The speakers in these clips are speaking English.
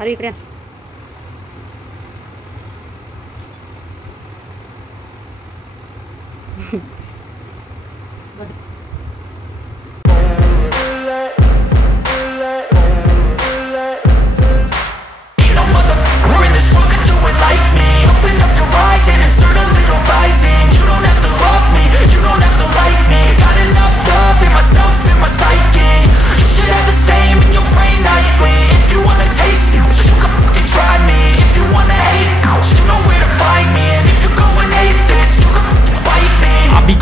अरे इकडे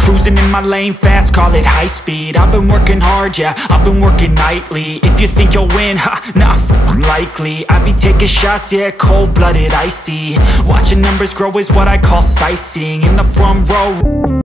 Cruising in my lane fast, call it high speed. I've been working hard, yeah, I've been working nightly. If you think you'll win, ha, nah, likely. I be taking shots, yeah, cold-blooded, icy. Watching numbers grow is what I call sightseeing. In the front row